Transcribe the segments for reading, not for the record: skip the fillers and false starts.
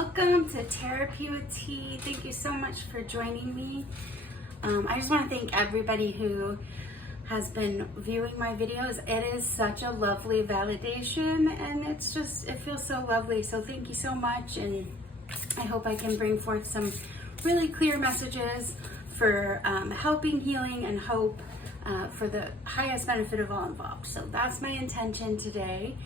Welcome to Therapy with T. Thank you so much for joining me. I just want to thank everybody who has been viewing my videos. It is such a lovely validation, and it feels so lovely. So thank you so much, and I hope I can bring forth some really clear messages for helping, healing, and hope for the highest benefit of all involved. So that's my intention today.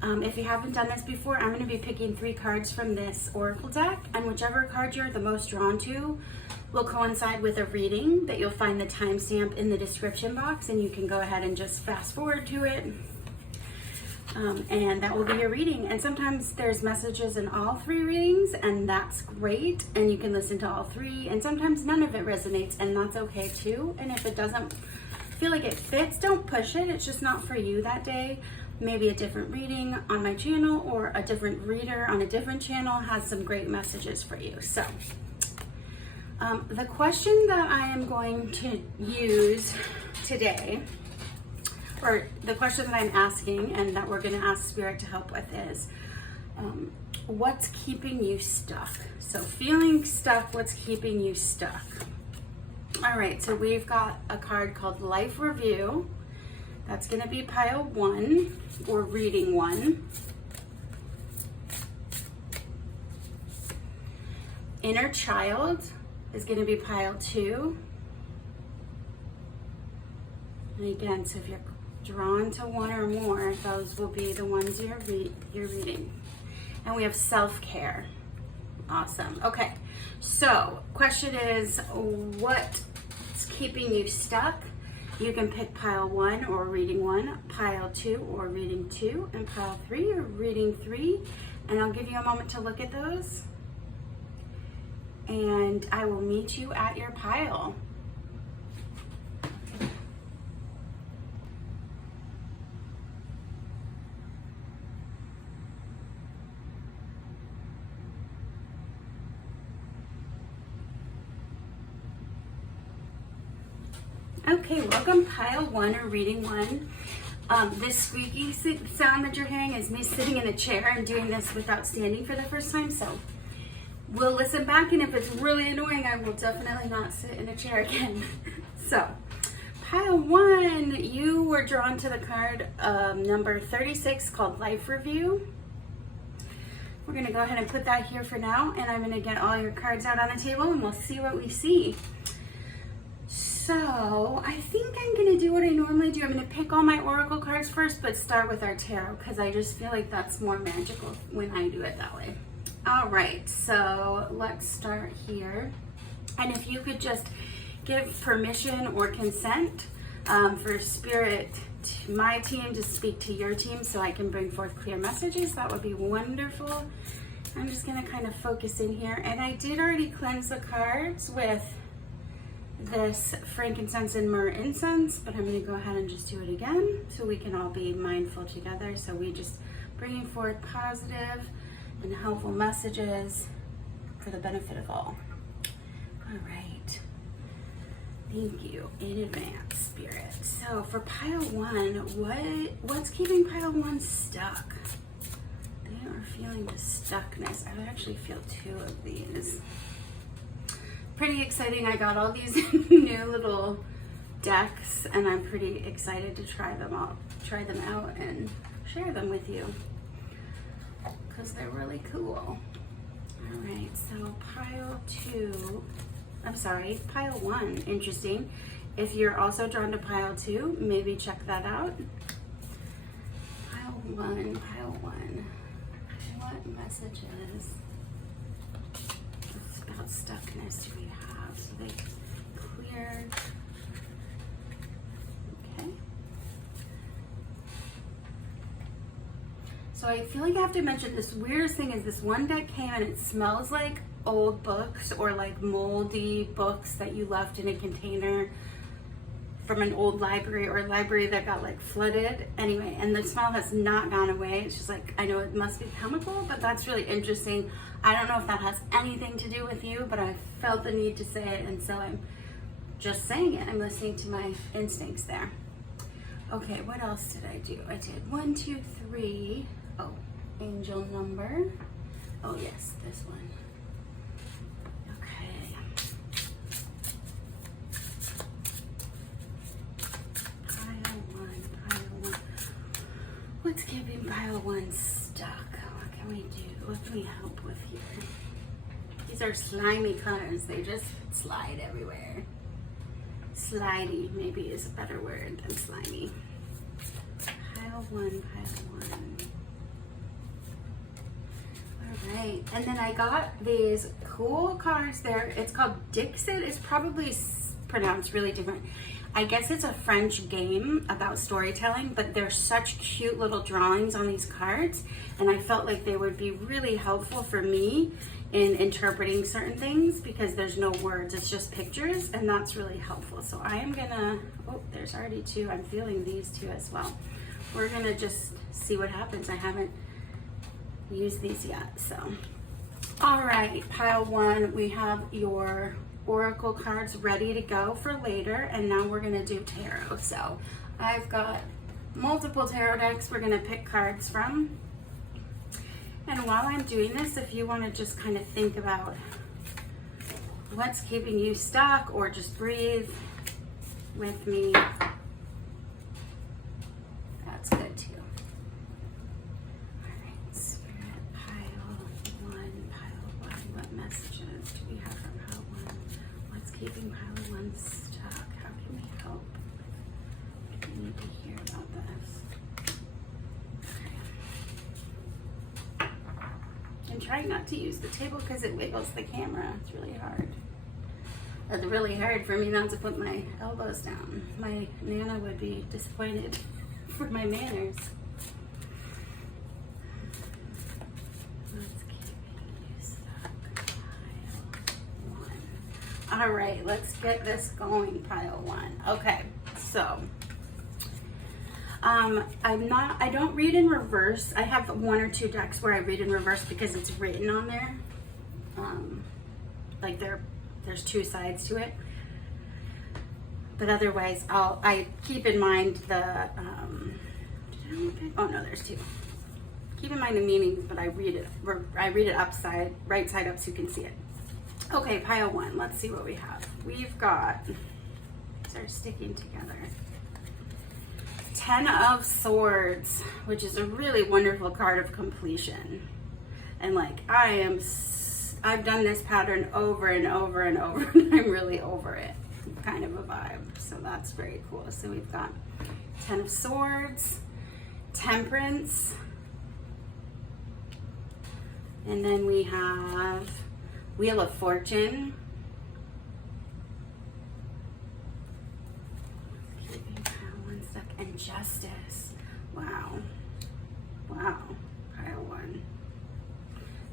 If you haven't done this before, I'm going to be picking 3 cards from this oracle deck, and whichever card you're the most drawn to will coincide with a reading that you'll find the timestamp in the description box, and you can go ahead and just fast forward to it, and that will be your reading. And sometimes there's messages in all 3 readings, and that's great, and you can listen to all 3, and sometimes none of it resonates, and that's okay too. And if it doesn't feel like it fits, don't push it. It's just not for you that day. Maybe a different reading on my channel or a different reader on a different channel has some great messages for you. So the question that I am going to use today, or the question that I'm asking and that we're going to ask Spirit to help with, is what's keeping you stuck? So feeling stuck, what's keeping you stuck? All right, so we've got a card called Life Review. That's going to be pile 1, or reading 1. Inner Child is going to be pile 2. And again, so if you're drawn to one or more, those will be the ones you're reading. And we have Self-Care. Awesome. Okay, so question is, what's keeping you stuck? You can pick pile 1 or reading 1, pile 2 or reading 2, and pile 3 or reading 3. And I'll give you a moment to look at those. And I will meet you at your pile. Okay, welcome pile 1 or reading 1. This squeaky sound that you're hearing is me sitting in a chair and doing this without standing for the first time. So we'll listen back, and if it's really annoying, I will definitely not sit in a chair again. So pile 1, you were drawn to the card number 36 called Life Review. We're going to go ahead and put that here for now, and I'm going to get all your cards out on the table, and we'll see what we see. So I think I'm going to do what I normally do. I'm going to pick all my oracle cards first, but start with our tarot, because I just feel like that's more magical when I do it that way. All right, so let's start here. And if you could just give permission or consent for Spirit, my team, to speak to your team so I can bring forth clear messages, that would be wonderful. I'm just going to kind of focus in here. And I did already cleanse the cards with this frankincense and myrrh incense, but I'm going to go ahead and just do it again so we can all be mindful together. So we just bringing forth positive and helpful messages for the benefit of all. All right. Thank you in advance, Spirit. So for pile 1, what's keeping pile 1 stuck? They are feeling the stuckness. I would actually feel 2 of these. Pretty exciting. I got all these new little decks, and I'm pretty excited to try them out and share them with you, because they're really cool. All right, so pile 1, interesting. If you're also drawn to pile 2, maybe check that out. Pile 1, what messages about stuckness do we have? So they cleared. Okay. So I feel like I have to mention, this weirdest thing is this one deck came and it smells like old books, or like moldy books that you left in a container from an old library, or a library that got like flooded. Anyway, and the smell has not gone away. It's just like, I know it must be chemical, but that's really interesting. I don't know if that has anything to do with you, but I felt the need to say it, and so I'm just saying it. I'm listening to my instincts there. Okay, what else did I do? I did 1, 2, 3. Oh, angel number. Oh yes, this one. Okay. Pile one. What's keeping pile one stuck? What can we do? What can we help with here? These are slimy cards. They just slide everywhere. Slidey maybe is a better word than slimy. Pile one. All right, and then I got these cool cards there. It's called Dixit. It's probably pronounced really different. I guess it's a French game about storytelling, but they're such cute little drawings on these cards, and I felt like they would be really helpful for me in interpreting certain things because there's no words, it's just pictures, and that's really helpful. So I am gonna, oh, there's already two. I'm feeling these two as well. We're gonna just see what happens. I haven't used these yet, so. All right, pile one, we have your oracle cards ready to go for later, and now we're gonna do tarot. So I've got multiple tarot decks we're gonna pick cards from. And while I'm doing this, if you want to just kind of think about what's keeping you stuck or just breathe with me, that's good too. All right, Spirit, pile one. What messages do we have from pile one? What's keeping pile one stuck? How can we help? What do we need to hear about this? I'm trying not to use the table because it wiggles the camera. It's really hard. It's really hard for me not to put my elbows down. My Nana would be disappointed for my manners. Let's keep you stuck. Pile one. All right, let's get this going, pile one. Okay, so I don't read in reverse. I have one or two decks where I read in reverse because it's written on there. Like there's two sides to it. But otherwise, I keep in mind the, oh no, there's two. Keep in mind the meaning, but I read it right side up so you can see it. Okay, pile one, let's see what we have. We've got, these are sticking together. 10 of Swords, which is a really wonderful card of completion. And like, I've done this pattern over and over and over, and I'm really over it. Kind of a vibe. So that's very cool. So we've got 10 of Swords, Temperance, and then we have Wheel of Fortune, and Justice. Wow. Pile one.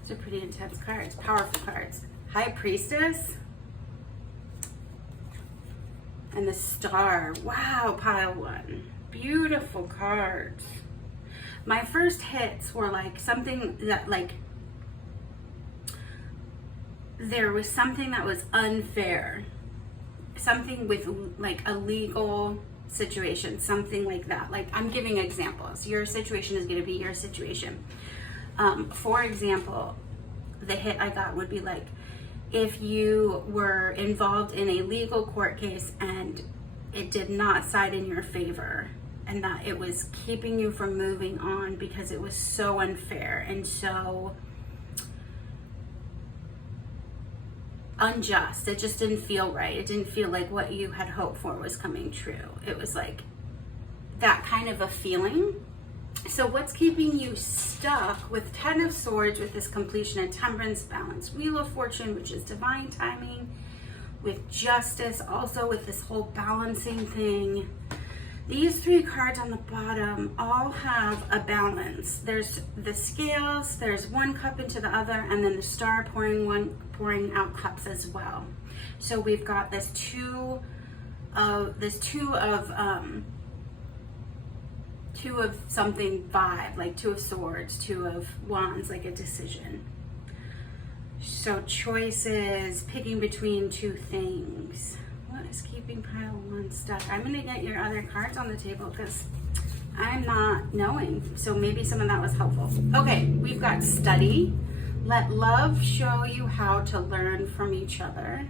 These are pretty intense cards, powerful cards. High Priestess and the Star. Wow, pile one. Beautiful cards. My first hits were like something that like there was something that was unfair. Something with like a legal situation, something like that. Like, I'm giving examples. Your situation is going to be your situation. For example, the hit I got would be like, if you were involved in a legal court case and it did not side in your favor, and that it was keeping you from moving on because it was so unfair and so unjust. It just didn't feel right. It didn't feel like what you had hoped for was coming true. It was like that kind of a feeling. So what's keeping you stuck with 10 of Swords with this completion and Temperance, Balance, Wheel of Fortune, which is divine timing, with Justice, also with this whole balancing thing. These three cards on the bottom all have a balance. There's the scales, there's one cup into the other, and then the Star pouring out cups as well. So we've got this two of something vibe, like 2 of Swords, 2 of Wands, like a decision. So choices, picking between two things. What is keeping pile one stuck? I'm gonna get your other cards on the table because I'm not knowing. So maybe some of that was helpful. Okay, we've got study, Let love show you how to learn from each other.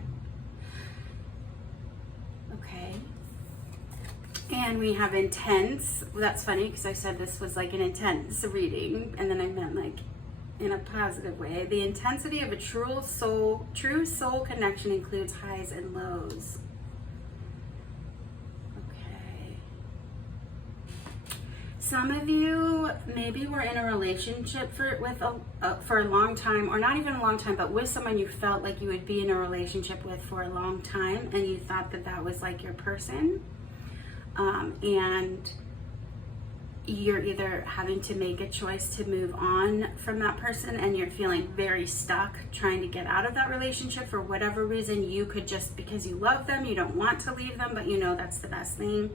Okay. And we have intense. That's funny because I said this was like an intense reading, and then I meant like in a positive way. The intensity of a true soul connection includes highs and lows. Okay. Some of you maybe were in a relationship for a long time, or not even a long time, but with someone you felt like you would be in a relationship with for a long time, and you thought that that was like your person. And you're either having to make a choice to move on from that person, and you're feeling very stuck trying to get out of that relationship for whatever reason. You could just, because you love them, you don't want to leave them, but you know that's the best thing.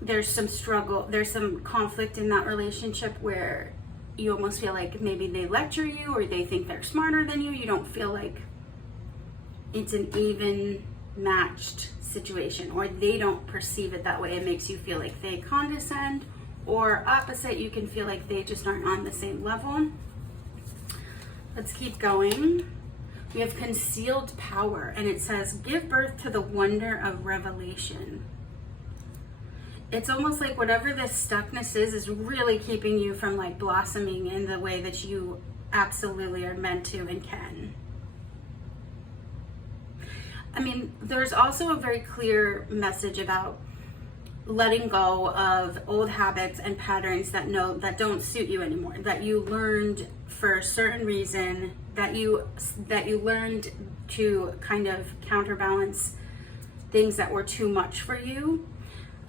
There's some struggle, there's some conflict in that relationship where you almost feel like maybe they lecture you, or they think they're smarter than you. You don't feel like it's an even matched situation, or they don't perceive it that way. It makes you feel like they condescend, or opposite, you can feel like they just aren't on the same level. Let's keep going. We have concealed power, and it says give birth to the wonder of revelation. It's almost like whatever this stuckness is really keeping you from like blossoming in the way that you absolutely are meant to and can. I mean, there's also a very clear message about letting go of old habits and patterns that don't suit you anymore, that you learned for a certain reason, that you learned to kind of counterbalance things that were too much for you.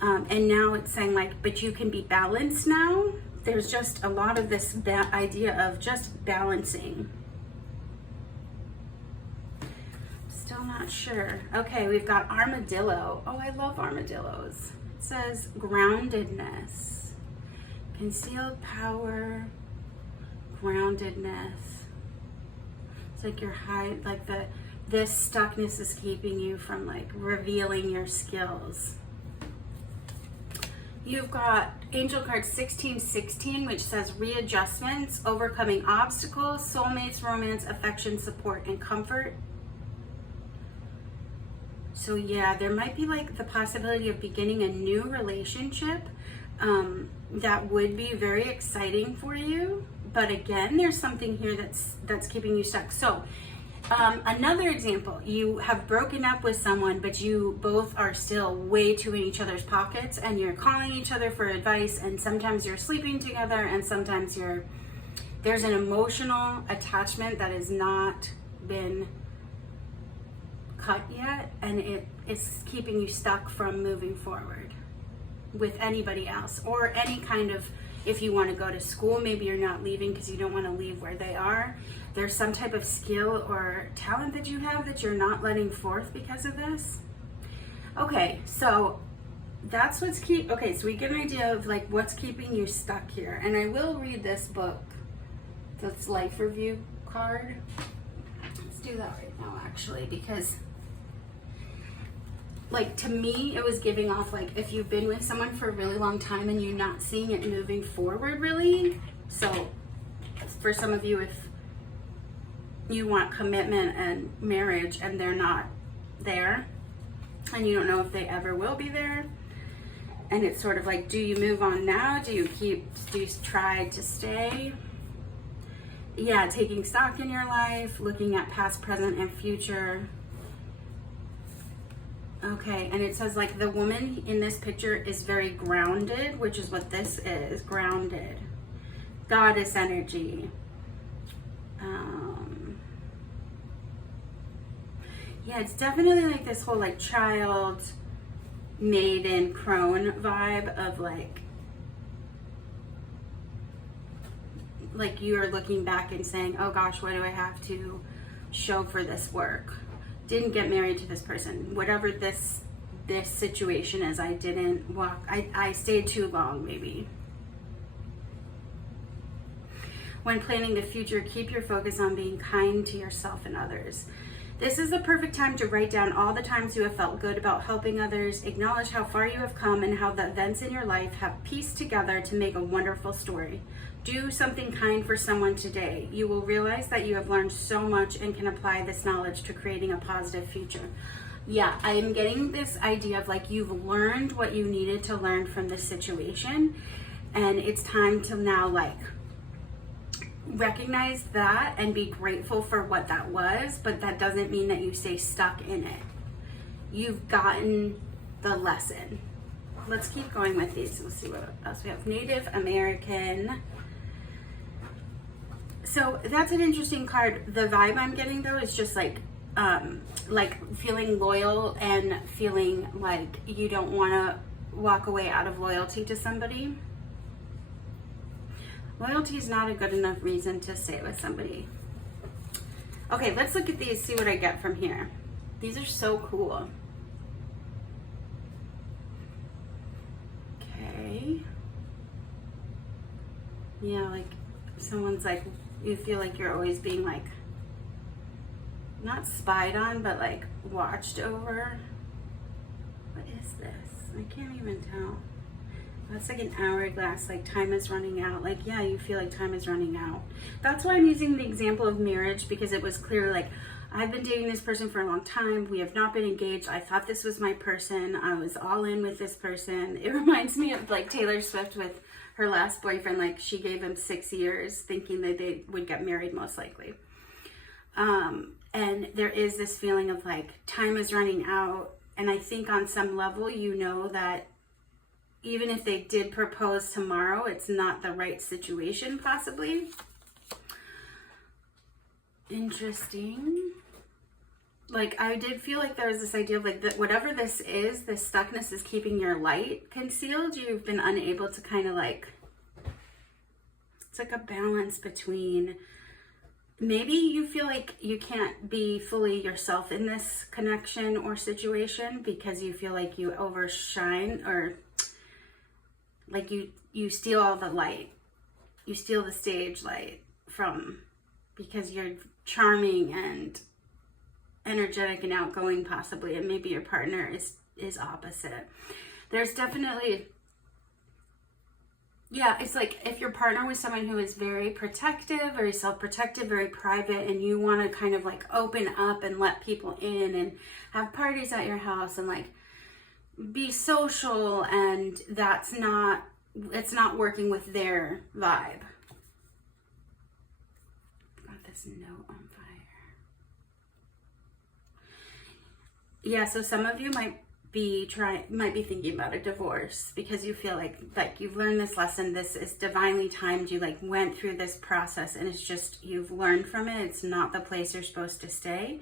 And now it's saying like, but you can be balanced now. There's just a lot of this idea of just balancing. Still not sure. Okay, we've got armadillo. Oh, I love armadillos. It says groundedness, concealed power, groundedness. It's like you're high, like this stuckness is keeping you from like revealing your skills. You've got angel card 1616, which says readjustments, overcoming obstacles, soulmates, romance, affection, support, and comfort. So yeah, there might be like the possibility of beginning a new relationship that would be very exciting for you. But again, there's something here that's keeping you stuck. So another example, you have broken up with someone, but you both are still way too in each other's pockets, and you're calling each other for advice, and sometimes you're sleeping together, and sometimes there's an emotional attachment that has not been cut yet, and it is keeping you stuck from moving forward with anybody else, or any kind of, if you want to go to school, maybe you're not leaving because you don't want to leave where they are. There's some type of skill or talent that you have that you're not letting forth because of this. Okay, so that's what's okay, so we get an idea of like what's keeping you stuck here. And I will read this book, this life review card. Let's do that right now actually, because like to me it was giving off like if you've been with someone for a really long time and you're not seeing it moving forward really. So for some of you, if you want commitment and marriage and they're not there, and you don't know if they ever will be there, and it's sort of like, do you move on now? Do you try to stay? Yeah, taking stock in your life, looking at past, present, and future. Okay, and it says like the woman in this picture is very grounded, which is what this is, grounded. Goddess energy. Yeah, it's definitely like this whole like child, maiden, crone vibe of like you're looking back and saying, oh gosh, what do I have to show for this work? Didn't get married to this person. Whatever this situation is, I didn't walk, I stayed too long maybe. When planning the future, keep your focus on being kind to yourself and others. This is the perfect time to write down all the times you have felt good about helping others, acknowledge how far you have come and how the events in your life have pieced together to make a wonderful story. Do something kind for someone today. You will realize that you have learned so much and can apply this knowledge to creating a positive future. Yeah, I'm getting this idea of like you've learned what you needed to learn from this situation, and it's time to now like recognize that and be grateful for what that was, but that doesn't mean that you stay stuck in it. You've gotten the lesson. Let's keep going with these. We'll see what else we have. Native American. So that's an interesting card. The vibe I'm getting though is just like feeling loyal and feeling like you don't want to walk away out of loyalty to somebody. Loyalty is not a good enough reason to stay with somebody. Okay, let's look at these, see what I get from here. These are so cool. Okay. Yeah, like someone's like, you feel like you're always being like, not spied on, but like watched over. What is this? I can't even tell. That's like an hourglass, like time is running out. Like, yeah, you feel like time is running out. That's why I'm using the example of marriage, because it was clear like, I've been dating this person for a long time. We have not been engaged. I thought this was my person. I was all in with this person. It reminds me of like Taylor Swift with her last boyfriend. Like she gave him 6 years thinking that they would get married most likely. And there is this feeling of like time is running out. And I think on some level, you know that even if they did propose tomorrow, it's not the right situation, possibly. Interesting. Like, I did feel like there was this idea of like that whatever this is, this stuckness is keeping your light concealed. You've been unable to kind of like, it's like a balance between, maybe you feel like you can't be fully yourself in this connection or situation because you feel like you overshine, or like you steal all the light, you steal the stage light from, because you're charming and energetic and outgoing possibly, and maybe your partner is opposite. There's definitely, yeah, it's like if your partner was someone who is very protective, very self-protective, very private, and you want to kind of like open up and let people in and have parties at your house and like be social, and it's not working with their vibe. Got this note on fire. Yeah, so some of you might be thinking about a divorce because you feel like you've learned this lesson. This is divinely timed. You like went through this process and it's just, you've learned from it. It's not the place you're supposed to stay.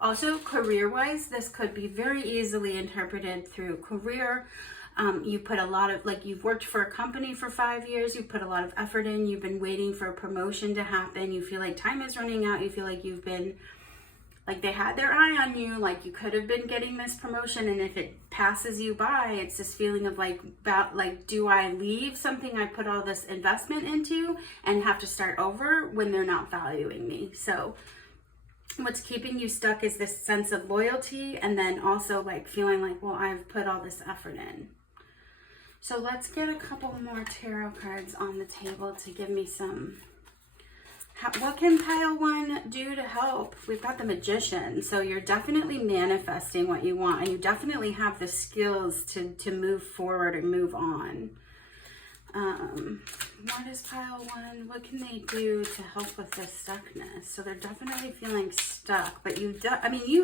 Also, career-wise, this could be very easily interpreted through career. You put a lot of, like, you've worked for a company for 5 years, you put a lot of effort in, you've been waiting for a promotion to happen, you feel like time is running out, you feel like you've been, like they had their eye on you, like you could have been getting this promotion, and if it passes you by, it's this feeling of like, do I leave something I put all this investment into and have to start over when they're not valuing me? So what's keeping you stuck is this sense of loyalty, and then also like feeling like, well, I've put all this effort in. So let's get a couple more tarot cards on the table to give me some, what can pile one do to help? We've got the Magician. So you're definitely manifesting what you want, and you definitely have the skills to move forward and move on. What is pile one? What can they do to help with this stuckness? So they're definitely feeling stuck, but you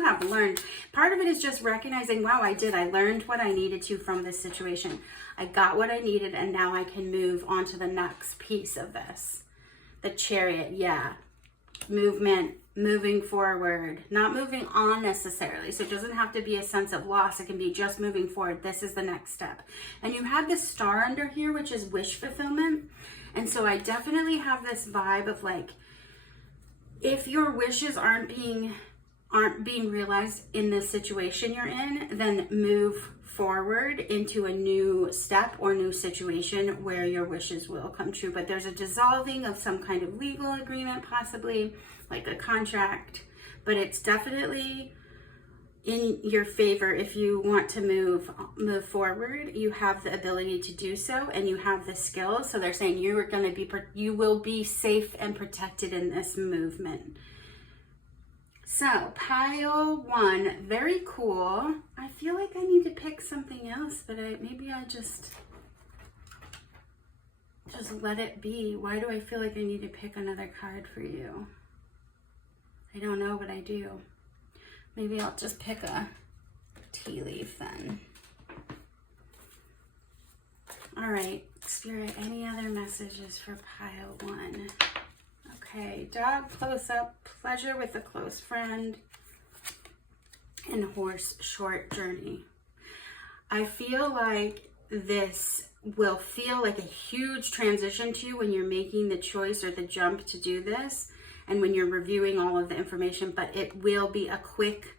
have learned. Part of it is just recognizing, wow, I learned what I needed to from this situation. I got what I needed, and now I can move on to the next piece of this. The Chariot, yeah. Movement, moving forward, not moving on necessarily. So it doesn't have to be a sense of loss. It can be just moving forward. This is the next step. And you have this star under here, which is wish fulfillment. And so I definitely have this vibe of like, if your wishes aren't being realized in the situation you're in, then move forward into a new step or new situation where your wishes will come true. But there's a dissolving of some kind of legal agreement, possibly like a contract, but it's definitely in your favor. If you want to move forward, you have the ability to do so, and you have the skills. So they're saying you will be safe and protected in this movement. So pile 1, very cool. I feel like I need to pick something else, but maybe I just let it be. Why do I feel like I need to pick another card for you? I don't know, but I do. Maybe I'll just pick a tea leaf then. All right, Spirit, any other messages for pile 1? Okay, dog close-up, pleasure with a close friend, and horse short journey. I feel like this will feel like a huge transition to you when you're making the choice or the jump to do this, and when you're reviewing all of the information, but it will be a quick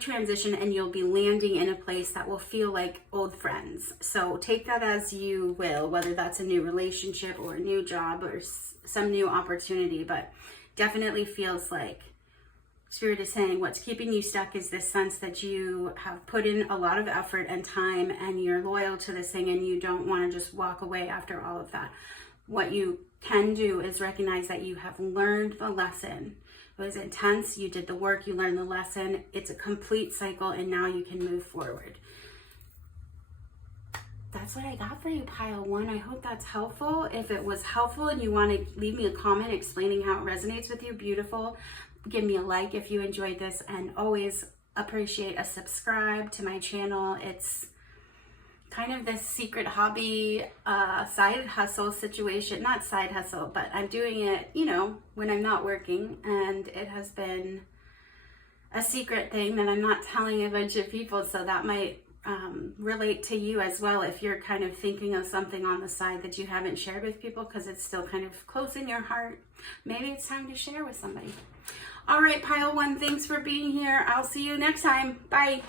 transition, and you'll be landing in a place that will feel like old friends. So take that as you will, whether that's a new relationship or a new job or some new opportunity, but definitely feels like Spirit is saying what's keeping you stuck is this sense that you have put in a lot of effort and time, and you're loyal to this thing, and you don't want to just walk away after all of that. What you can do is recognize that you have learned the lesson. It was intense, you did the work, you learned the lesson. It's a complete cycle, and now you can move forward. That's what I got for you, pile 1. I hope that's helpful. If it was helpful and you want to leave me a comment explaining how it resonates with you, beautiful. Give me a like if you enjoyed this, and always appreciate a subscribe to my channel. It's kind of this secret hobby, side hustle situation. Not side hustle, but I'm doing it, when I'm not working, and it has been a secret thing that I'm not telling a bunch of people, so that might relate to you as well if you're kind of thinking of something on the side that you haven't shared with people because it's still kind of close in your heart. Maybe it's time to share with somebody. All right, pile 1, thanks for being here. I'll see you next time. Bye.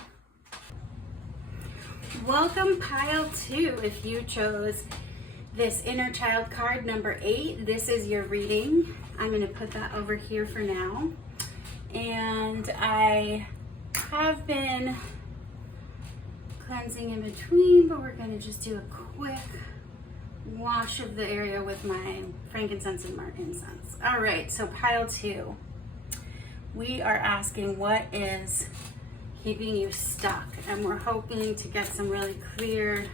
Welcome, pile 2. If you chose this inner child card number 8, this is your reading. I'm going to put that over here for now. And I have been cleansing in between, but we're going to just do a quick wash of the area with my frankincense and myrrh incense. All right, so pile 2. We are asking what is keeping you stuck, and we're hoping to get some really clear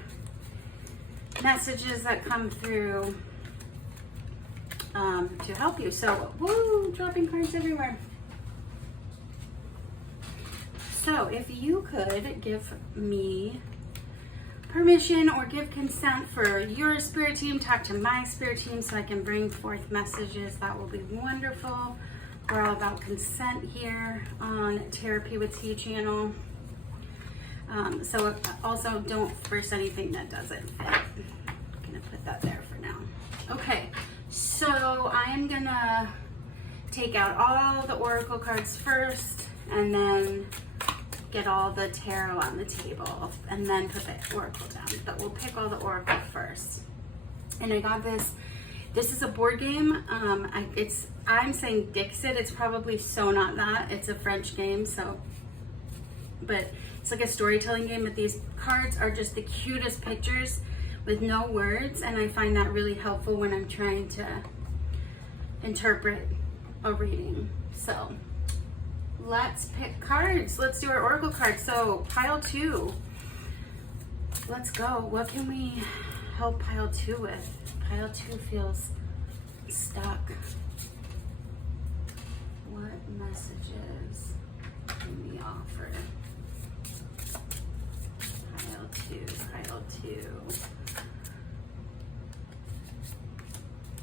messages that come through to help you. So, woo, dropping cards everywhere. So if you could give me permission or give consent for your spirit team, talk to my spirit team so I can bring forth messages, that will be wonderful. We're all about consent here on Therapy with T channel. So also don't force anything that doesn't fit. I'm gonna put that there for now. Okay, so I'm gonna take out all the oracle cards first, and then get all the tarot on the table, and then put the oracle down. But we'll pick all the oracle first. And I got this. This is a board game. I'm saying Dixit. It's probably so not that. It's a French game, so, but it's like a storytelling game, but these cards are just the cutest pictures with no words, and I find that really helpful when I'm trying to interpret a reading. So let's pick cards. Let's do our oracle cards. So pile 2, let's go. What can we help pile 2 with? Pile 2 feels stuck. What messages can we offer? Pile 2, pile 2.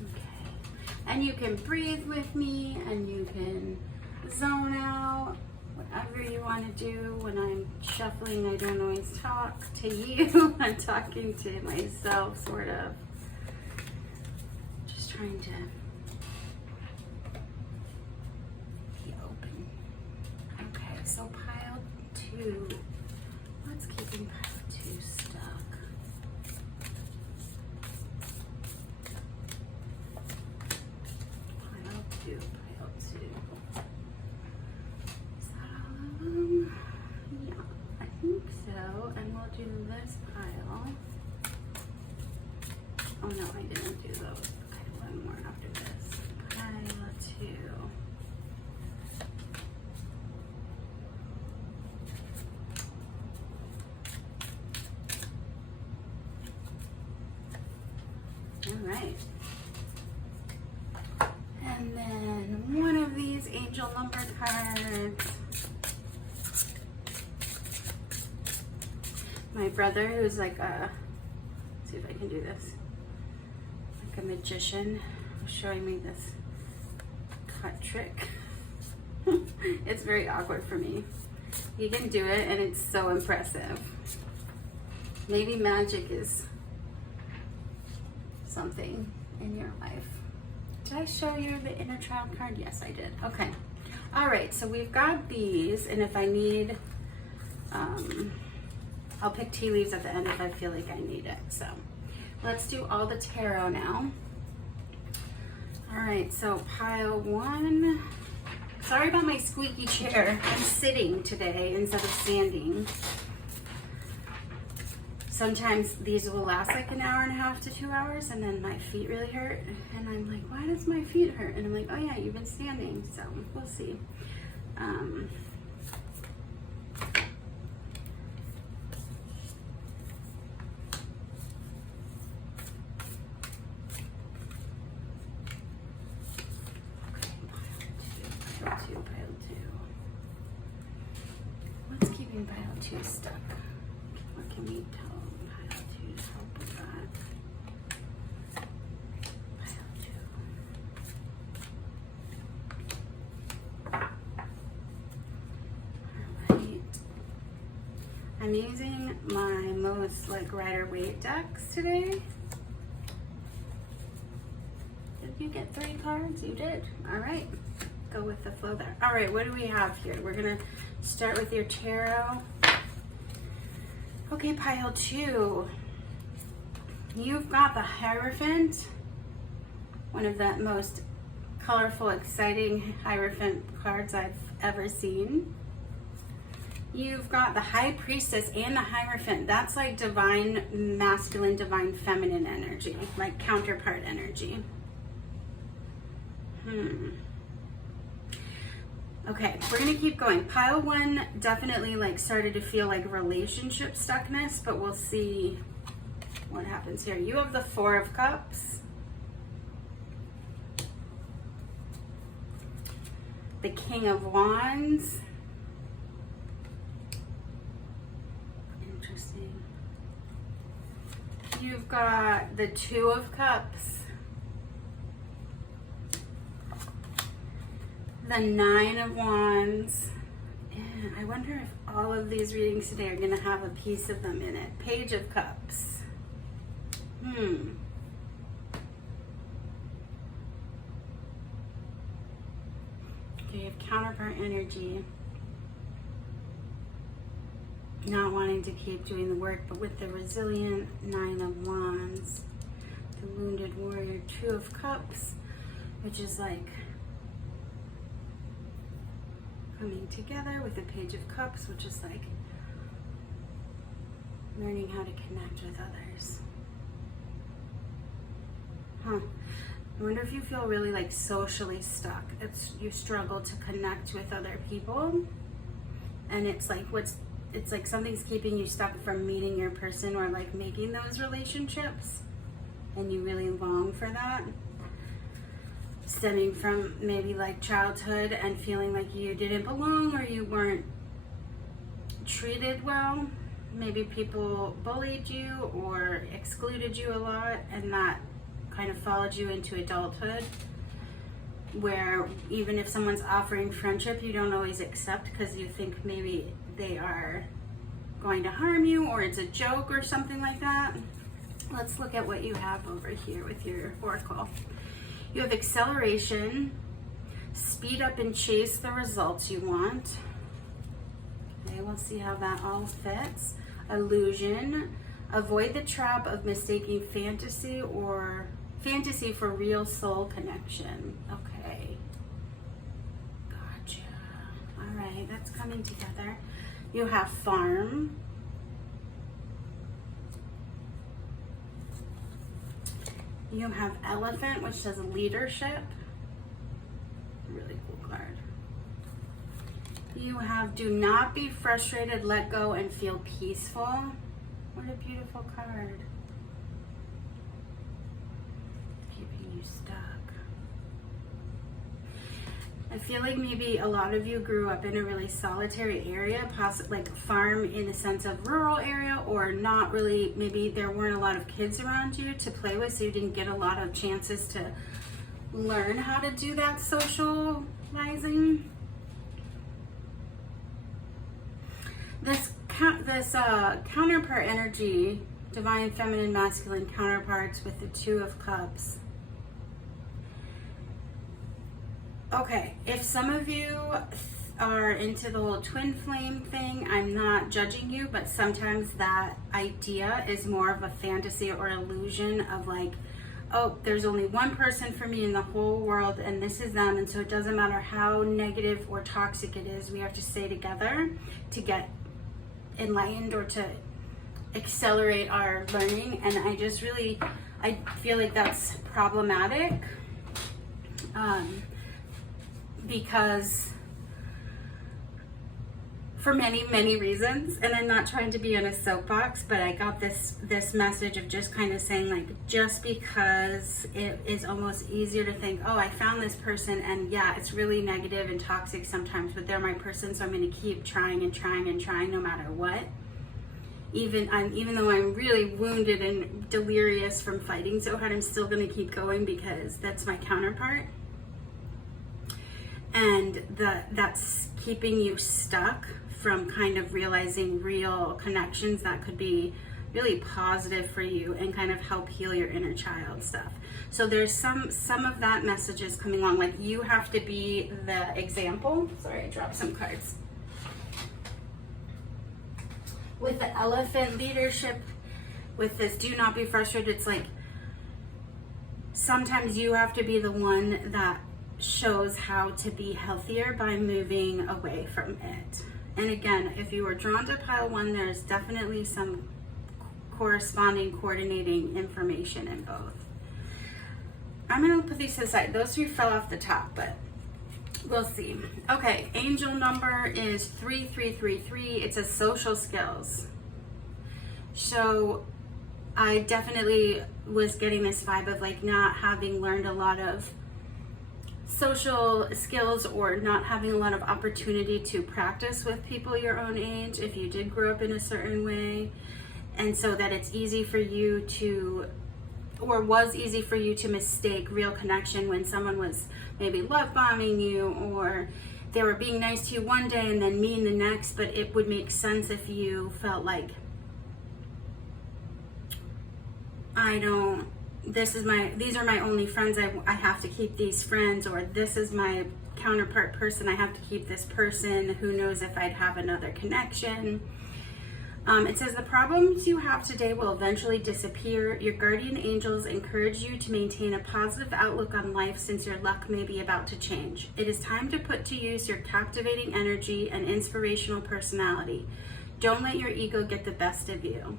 Okay. And you can breathe with me, and you can zone out, whatever you want to do. When I'm shuffling, I don't always talk to you. I'm talking to myself, sort of. Just trying to be open. Okay, so pile 2. What's keeping pile 2 stuck? Pile 2, pile 2. Oh no, I didn't do those. Okay, one more after this. Pile 2. All right. And then one of these angel number cards. My brother, who's like a, let's see if I can do this, like a magician, was showing me this cut trick. It's very awkward for me. He can do it and it's so impressive. Maybe magic is something in your life. Did I show you the inner child card? Yes, I did. Okay. All right, so we've got these, and if I need, I'll pick tea leaves at the end if I feel like I need it. So let's do all the tarot now. All right, so pile 1. Sorry about my squeaky chair. I'm sitting today instead of standing. Sometimes these will last like an hour and a half to 2 hours, and then my feet really hurt. And I'm like, why does my feet hurt? And I'm like, oh yeah, you've been standing. So we'll see. Pile 2. What's keeping pile 2 stuck? What can we tell pile 2 to help with that? Pile 2. Alright. I'm using my most like Rider-Waite decks today. Did you get 3 cards? You did. Alright. Go with the flow there. All right, what do we have here? We're gonna start with your tarot. Okay, pile 2. You've got the Hierophant, one of the most colorful, exciting Hierophant cards I've ever seen. You've got the High Priestess and the Hierophant. That's like divine masculine, divine feminine energy, like counterpart energy. Okay, we're gonna keep going. Pile 1 definitely like started to feel like relationship stuckness, but we'll see what happens here. You have the 4 of Cups, the King of Wands. Interesting. You've got the 2 of Cups, the 9 of Wands. And I wonder if all of these readings today are going to have a piece of them in it. Page of Cups. Okay, you have counterpart energy. Not wanting to keep doing the work, but with the resilient 9 of Wands, the wounded warrior 2 of Cups, which is like coming together with the Page of Cups, which is like learning how to connect with others. I wonder if you feel really like socially stuck. You struggle to connect with other people, and it's like something's keeping you stuck from meeting your person or like making those relationships, and you really long for that. Stemming from maybe like childhood and feeling like you didn't belong or you weren't treated well. Maybe people bullied you or excluded you a lot, and that kind of followed you into adulthood, where even if someone's offering friendship, you don't always accept because you think maybe they are going to harm you or it's a joke or something like that. Let's look at what you have over here with your oracle. You have acceleration, speed up and chase the results you want. Okay, we'll see how that all fits. Illusion, avoid the trap of mistaking fantasy for real soul connection. Okay, gotcha. All right, that's coming together. You have farm. You have Elephant, which says leadership. Really cool card. You have Do Not Be Frustrated, Let Go, and Feel Peaceful. What a beautiful card. Keeping you stuck. I feel like maybe a lot of you grew up in a really solitary area, possibly like farm in the sense of rural area, or not really, maybe there weren't a lot of kids around you to play with, so you didn't get a lot of chances to learn how to do that socializing. This counterpart energy, divine feminine masculine counterparts with the Two of Cups. Okay, if some of you are into the whole twin flame thing, I'm not judging you, but sometimes that idea is more of a fantasy or illusion of like, oh, there's only one person for me in the whole world and this is them, and so it doesn't matter how negative or toxic it is, we have to stay together to get enlightened or to accelerate our learning. And I feel like that's problematic. Because for many reasons, and I'm not trying to be in a soapbox, but I got this message of just kind of saying like, just because it is almost easier to think, oh, I found this person and yeah, it's really negative and toxic sometimes, but they're my person, so I'm going to keep trying and trying and trying no matter what. Even though I'm really wounded and delirious from fighting so hard, I'm still going to keep going because that's my counterpart. And that's keeping you stuck from kind of realizing real connections that could be really positive for you and kind of help heal your inner child stuff. So there's some of that messages coming along, like you have to be the example. Sorry, I dropped some cards. With the Elephant leadership, with this Do Not Be Frustrated, it's like sometimes you have to be the one that shows how to be healthier by moving away from it. And again, if you are drawn to pile 1, there's definitely some corresponding coordinating information in both. I'm going to put these to the side. Those 3 fell off the top, but we'll see. Okay, angel number is 3333. It says social skills. So I definitely was getting this vibe of like not having learned a lot of social skills or not having a lot of opportunity to practice with people your own age if you did grow up in a certain way, and so that it's easy for you to, or was easy for you to mistake real connection when someone was maybe love bombing you or they were being nice to you one day and then mean the next. But it would make sense if you felt like, these are my only friends, I have to keep these friends, or this is my counterpart person, I have to keep this person, who knows if I'd have another connection. It says the problems you have today will eventually disappear. Your guardian angels encourage you to maintain a positive outlook on life since your luck may be about to change. It is time to put to use your captivating energy and inspirational personality. Don't let your ego get the best of you.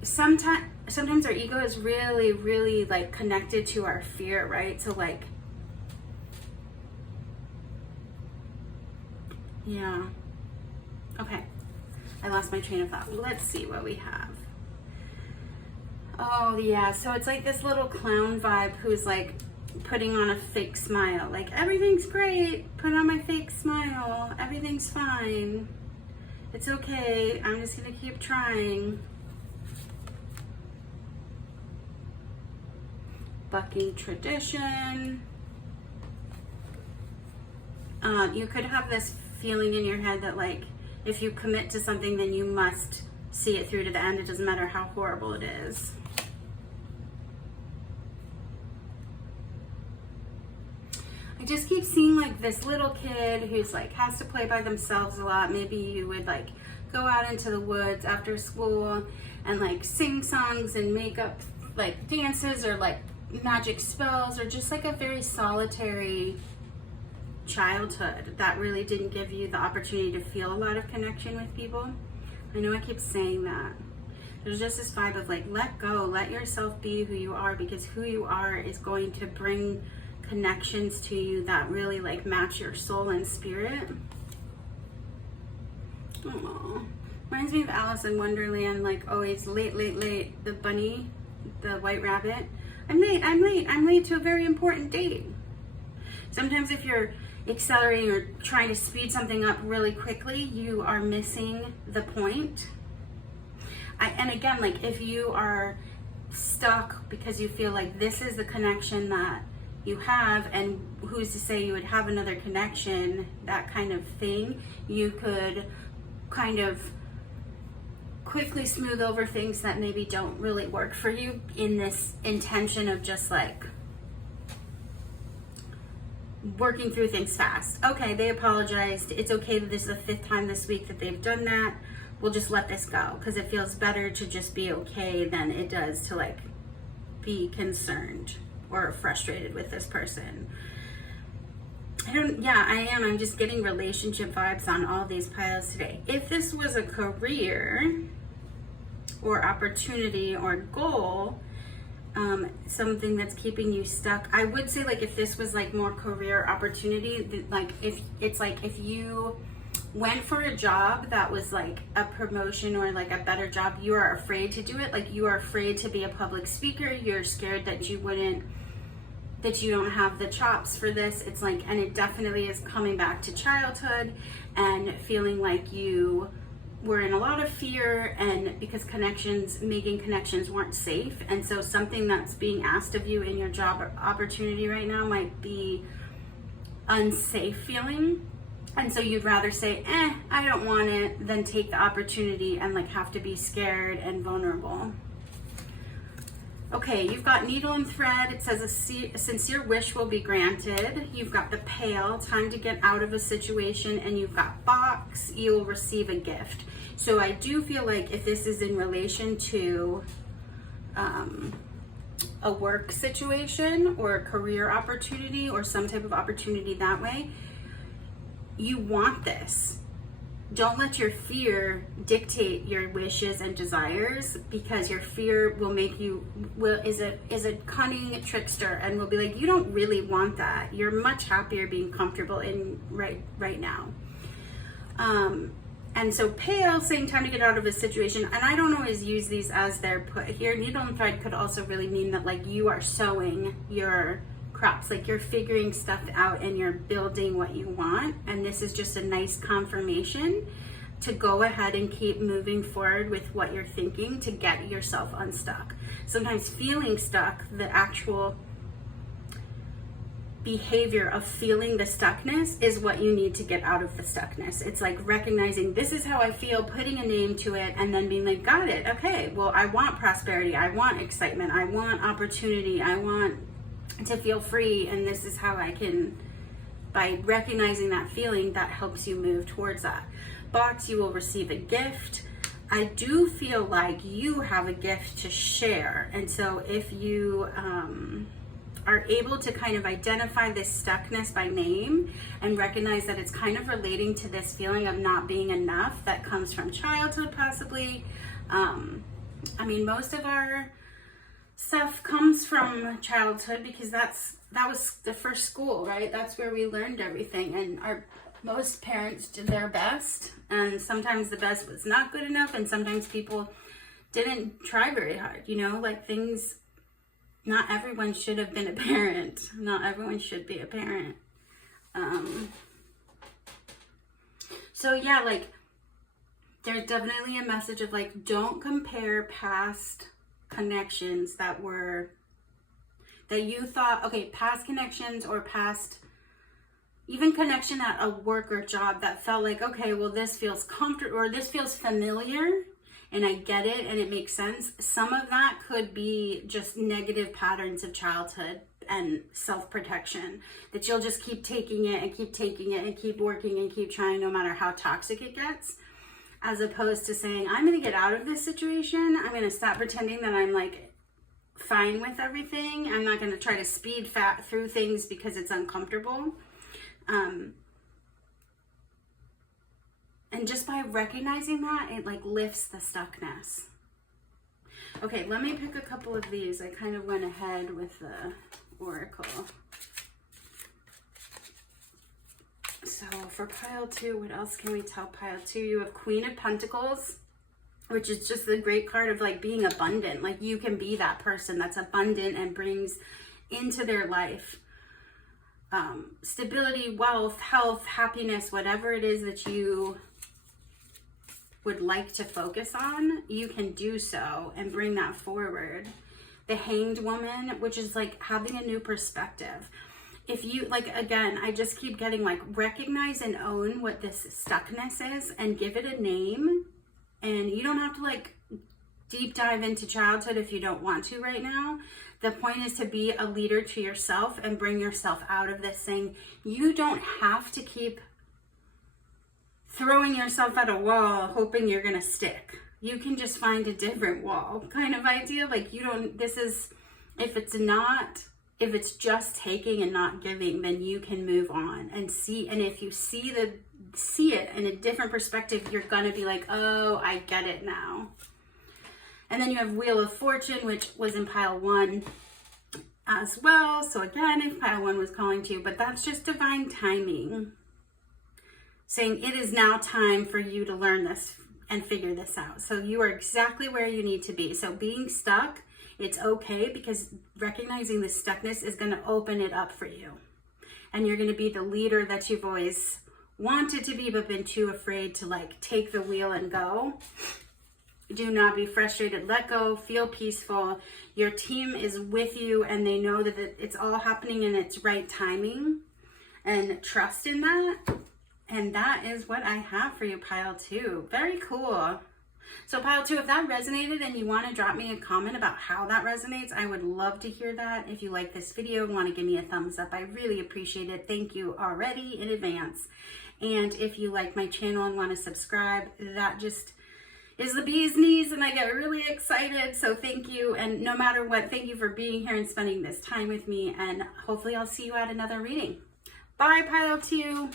Sometimes our ego is really like connected to our fear, right? So like, yeah. Okay, I lost my train of thought. Let's see what we have. Oh yeah, so it's like this little clown vibe who's like putting on a fake smile. Like, everything's great, put on my fake smile, everything's fine. It's okay, I'm just gonna keep trying. Bucking tradition. You could have this feeling in your head that like, if you commit to something, then you must see it through to the end. It doesn't matter how horrible it is. I just keep seeing like this little kid who's like has to play by themselves a lot. Maybe you would like go out into the woods after school and like sing songs and make up like dances or like magic spells, or just like a very solitary childhood that really didn't give you the opportunity to feel a lot of connection with people. I know I keep saying that. There's just this vibe of like, let go, let yourself be who you are, because who you are is going to bring connections to you that really like match your soul and spirit. Aww. Reminds me of Alice in Wonderland, like always late, the bunny, the white rabbit. I'm late to a very important date. Sometimes if you're accelerating or trying to speed something up really quickly, you are missing the point. And again, like if you are stuck because you feel like this is the connection that you have, and who's to say you would have another connection, that kind of thing, you could kind of quickly smooth over things that maybe don't really work for you in this intention of just like working through things fast. Okay, they apologized. It's okay that this is the 5th time this week that they've done that. We'll just let this go, because it feels better to just be okay than it does to like be concerned or frustrated with this person. I'm just getting relationship vibes on all these piles today. If this was a career or opportunity or goal, something that's keeping you stuck, I would say like if this was like more career opportunity, like if you went for a job that was like a promotion or like a better job, you are afraid to do it. Like you are afraid to be a public speaker. You're scared that you don't have the chops for this. It's like, and it definitely is coming back to childhood and feeling like you were in a lot of fear, and because making connections weren't safe. And so something that's being asked of you in your job opportunity right now might be unsafe feeling. And so you'd rather say, I don't want it, than take the opportunity and like have to be scared and vulnerable. Okay, you've got needle and thread. It says a sincere wish will be granted. You've got the pail, time to get out of a situation, and you've got box, you will receive a gift. So I do feel like if this is in relation to a work situation or a career opportunity or some type of opportunity that way, you want this. Don't let your fear dictate your wishes and desires, because your fear will make you is a cunning trickster and will be like, you don't really want that. You're much happier being comfortable in right now. And so pale, same time to get out of a situation. And I don't always use these as they're put here. Needle and thread could also really mean that like you are sowing your crops, like you're figuring stuff out and you're building what you want. And this is just a nice confirmation to go ahead and keep moving forward with what you're thinking to get yourself unstuck. Sometimes feeling stuck, the actual behavior of feeling the stuckness is what you need to get out of the stuckness. It's like recognizing this is how I feel, putting a name to it, and then being like, got it, okay, well, I want prosperity, I want excitement, I want opportunity, I want to feel free, and this is how I can, by recognizing that feeling, that helps you move towards that. Box, you will receive a gift. I do feel like you have a gift to share, and so if you are able to kind of identify this stuckness by name and recognize that it's kind of relating to this feeling of not being enough that comes from childhood possibly. I mean, most of our stuff comes from childhood because that was the first school, right? That's where we learned everything, and most parents did their best, and sometimes the best was not good enough, and sometimes people didn't try very hard, you know, like things. Not everyone should have been a parent. Not everyone should be a parent. So yeah, like there's definitely a message of like, don't compare past connections that you thought, okay, past connections or past, even connection at a work or job that felt like, okay, well, this feels comfortable or this feels familiar. And I get it and it makes sense. Some of that could be just negative patterns of childhood and self-protection that you'll just keep taking it and keep taking it and keep working and keep trying no matter how toxic it gets, as opposed to saying, I'm going to get out of this situation. I'm going to stop pretending that I'm like fine with everything. I'm not going to try to speed through things because it's uncomfortable. And just by recognizing that, it like lifts the stuckness. Okay, let me pick a couple of these. I kind of went ahead with the oracle. So for pile 2, what else can we tell pile 2? You have Queen of Pentacles, which is just the great card of like being abundant. Like you can be that person that's abundant and brings into their life stability, wealth, health, happiness, whatever it is that you would like to focus on, you can do so and bring that forward. The Hanged Woman, which is like having a new perspective. If you, like, again, I just keep getting like, recognize and own what this stuckness is and give it a name. And you don't have to like deep dive into childhood if you don't want to right now. The point is to be a leader to yourself and bring yourself out of this thing. You don't have to keep throwing yourself at a wall hoping you're gonna stick. You can just find a different wall kind of idea. Like you don't, this is, if it's just taking and not giving, then you can move on and see. And if you see it in a different perspective, you're gonna be like, oh, I get it now. And then you have Wheel of Fortune, which was in pile 1 as well. So again, if pile 1 was calling to you, but that's just divine timing, saying it is now time for you to learn this and figure this out. So you are exactly where you need to be. So being stuck, it's okay, because recognizing the stuckness is going to open it up for you. And you're going to be the leader that you've always wanted to be, but been too afraid to like take the wheel and go. Do not be frustrated. Let go. Feel peaceful. Your team is with you and they know that it's all happening in its right timing, and trust in that. And that is what I have for you, pile 2. Very cool. So pile 2, if that resonated and you want to drop me a comment about how that resonates, I would love to hear that. If you like this video and want to give me a thumbs up, I really appreciate it. Thank you already in advance. And if you like my channel and want to subscribe, that just is the bee's knees and I get really excited. So thank you. And no matter what, thank you for being here and spending this time with me. And hopefully I'll see you at another reading. Bye, pile 2.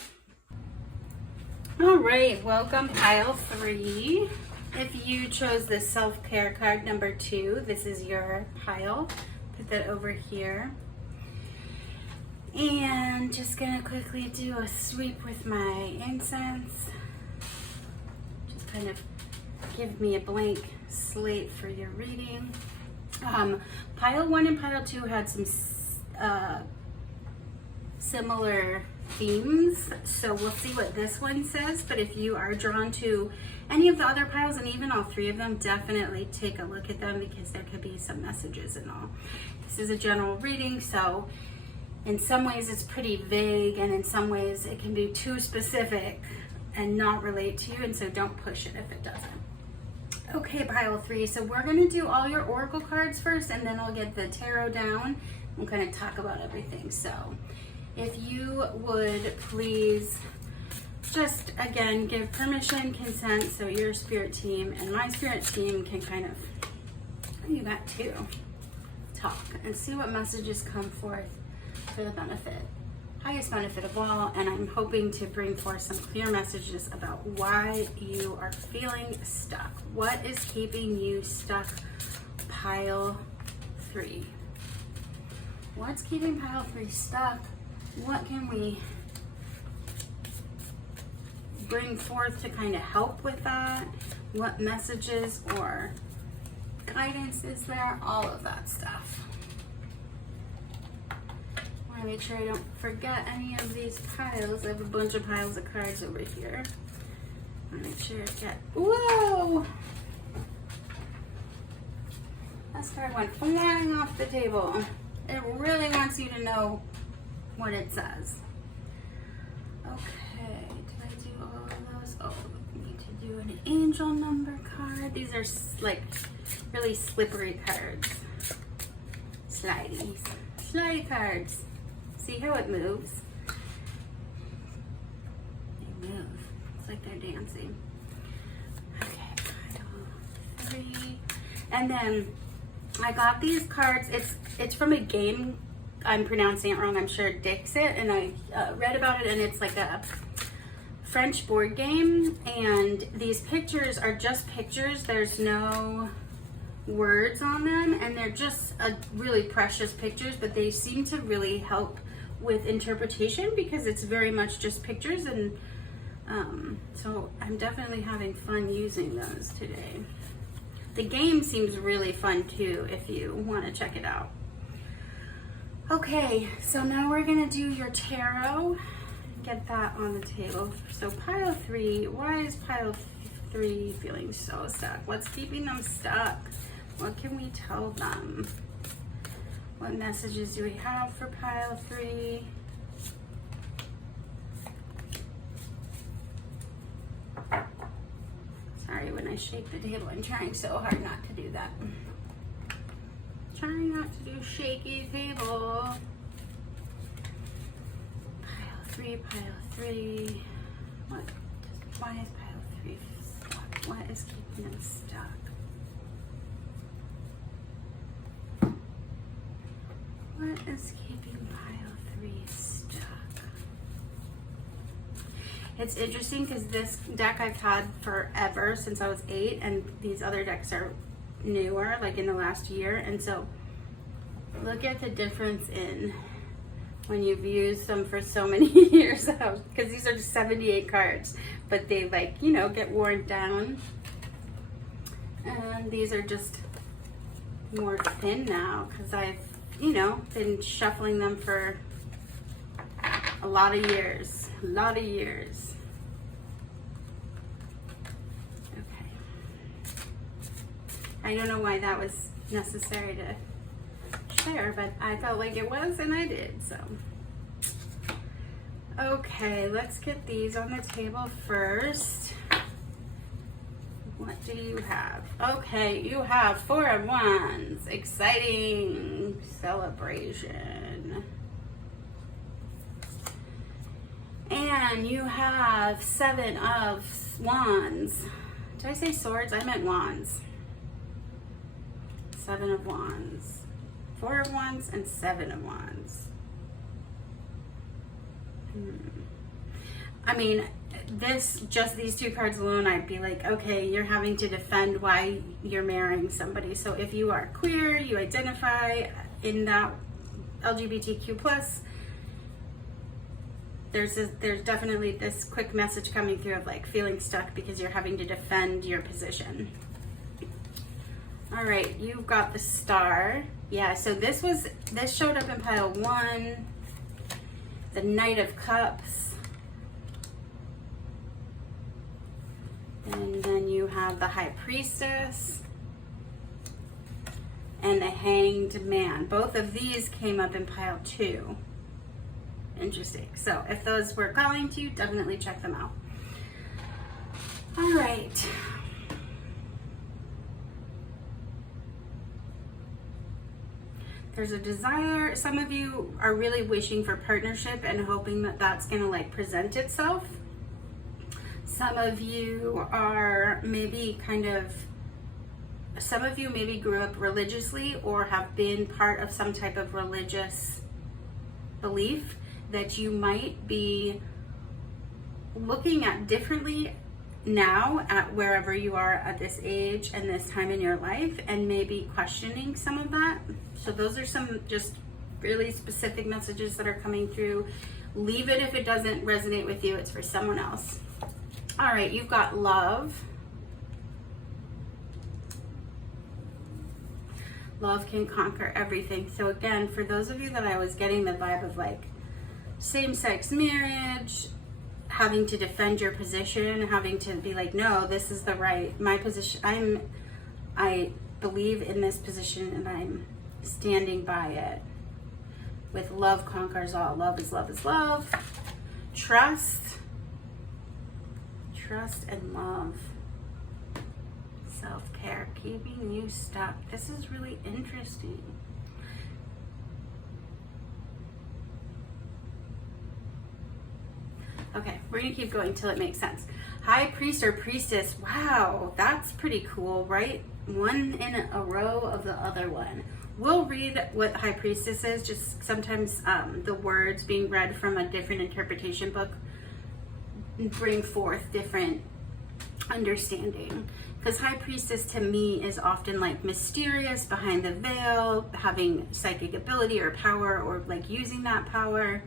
All right, welcome pile 3. If you chose the self-care card number 2, this is your pile. Put that over here. And just gonna quickly do a sweep with my incense. Just kind of give me a blank slate for your reading. Pile 1 and pile 2 had some similar themes, so we'll see what this one says. But if you are drawn to any of the other piles, and even all 3 of them, definitely take a look at them, because there could be some messages and all. This is a general reading, so in some ways it's pretty vague, and in some ways it can be too specific and not relate to you, and so don't push it if it doesn't. Okay, pile 3, so we're going to do all your oracle cards first, and then I'll get the tarot down and kind of talk about everything. So if you would please just, again, give permission, consent, so your spirit team and my spirit team can kind of, you got 2, talk and see what messages come forth for the benefit, highest benefit of all. And I'm hoping to bring forth some clear messages about why you are feeling stuck. What is keeping you stuck, pile 3? What's keeping pile 3 stuck? What can we bring forth to kind of help with that? What messages or guidance is there? All of that stuff. I want to make sure I don't forget any of these piles. I have a bunch of piles of cards over here. I want to make sure I get, whoa! This card went flying off the table. It really wants you to know what it says. Okay, did I do all of those? Oh, we need to do an angel number card. These are like really slippery cards. Slidey cards. See how it moves? They move. It's like they're dancing. Okay, pile 3. And then I got these cards. It's from a game. I'm pronouncing it wrong, I'm sure, Dixit, and I read about it, and it's like a French board game, and these pictures are just pictures. There's no words on them, and they're just really precious pictures, but they seem to really help with interpretation because it's very much just pictures, and so I'm definitely having fun using those today. The game seems really fun too if you want to check it out. Okay, so now we're gonna do your tarot. Get that on the table. So pile 3, why is pile 3 feeling so stuck? What's keeping them stuck? What can we tell them? What messages do we have for pile 3? Sorry, when I shake the table, I'm trying so hard not to do that. Trying not to do shaky table. Pile 3, pile 3. Why is pile 3 stuck? What is keeping them stuck? What is keeping pile 3 stuck? It's interesting because this deck I've had forever, since I was 8, and these other decks are newer, like in the last year. And so look at the difference in when you've used them for so many years out, because these are just 78 cards, but they, like, you know, get worn down. And these are just more thin now because I've, you know, been shuffling them for a lot of years. Okay. I don't know why that was necessary to share, but I felt like it was, and I did, so. Okay, let's get these on the table first. What do you have? Okay, you have 4 of Wands. Exciting celebration. And you have 7 of Wands. Did I say swords? I meant wands. 7 of Wands. 4 of Wands and 7 of Wands. I mean, just these 2 cards alone, I'd be like, okay, you're having to defend why you're marrying somebody. So if you are queer, you identify in that LGBTQ+, there's definitely this quick message coming through of like feeling stuck because you're having to defend your position. All right, you've got the Star. Yeah, so this showed up in pile 1, the Knight of Cups. And then you have the High Priestess and the Hanged Man. Both of these came up in pile 2. Interesting. So if those were calling to you, definitely check them out. All right. There's a desire. Some of you are really wishing for partnership and hoping that that's going to like present itself. Some of you are maybe some of you maybe grew up religiously or have been part of some type of religious belief that you might be looking at differently now at wherever you are at this age and this time in your life, and maybe questioning some of that. So those are some just really specific messages that are coming through. Leave it if it doesn't resonate with you. It's for someone else. All right, you've got Love. Love can conquer everything. So again, for those of you that I was getting the vibe of like same-sex marriage, having to defend your position, having to be like, no, this is my position. I believe in this position and I'm standing by it. With love conquers all. Love is love is love. Trust and love. Self-care, keeping you stuck. This is really interesting. Okay, we're gonna keep going till it makes sense. High Priest or Priestess. Wow, that's pretty cool, right? One in a row of the other one. We'll read what High Priestess is. Just sometimes the words being read from a different interpretation book bring forth different understanding. Because High Priestess to me is often like mysterious, behind the veil, having psychic ability or power, or like using that power.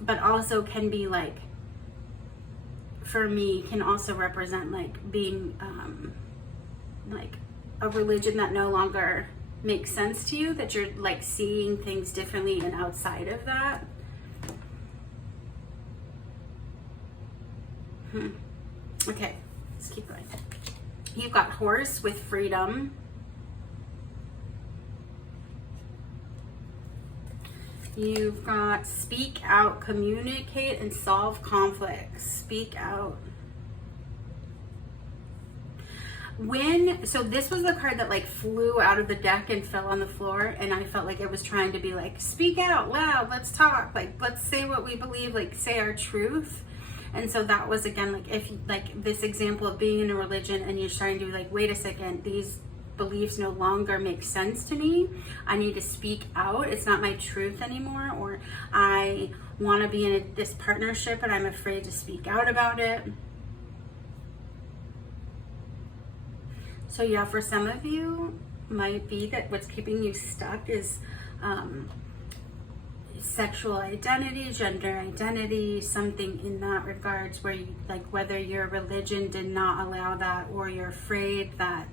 But also can be like, for me, can also represent like being like a religion that no longer makes sense to you, that you're like seeing things differently and outside of that. Okay, let's keep going. You've got Horse with freedom. You've got speak out, communicate, and solve conflicts. Speak out. So this was the card that like flew out of the deck and fell on the floor, and I felt like it was trying to be like, speak out loud, let's talk, like let's say what we believe, like say our truth. And so that was, again, like if like this example of being in a religion and you're starting to be like, wait a second, these beliefs no longer make sense to me. I need to speak out. It's not my truth anymore. Or I want to be in this partnership, but I'm afraid to speak out about it. So yeah, for some of you, might be that what's keeping you stuck is sexual identity, gender identity, something in that regards, where you, like, whether your religion did not allow that, or you're afraid that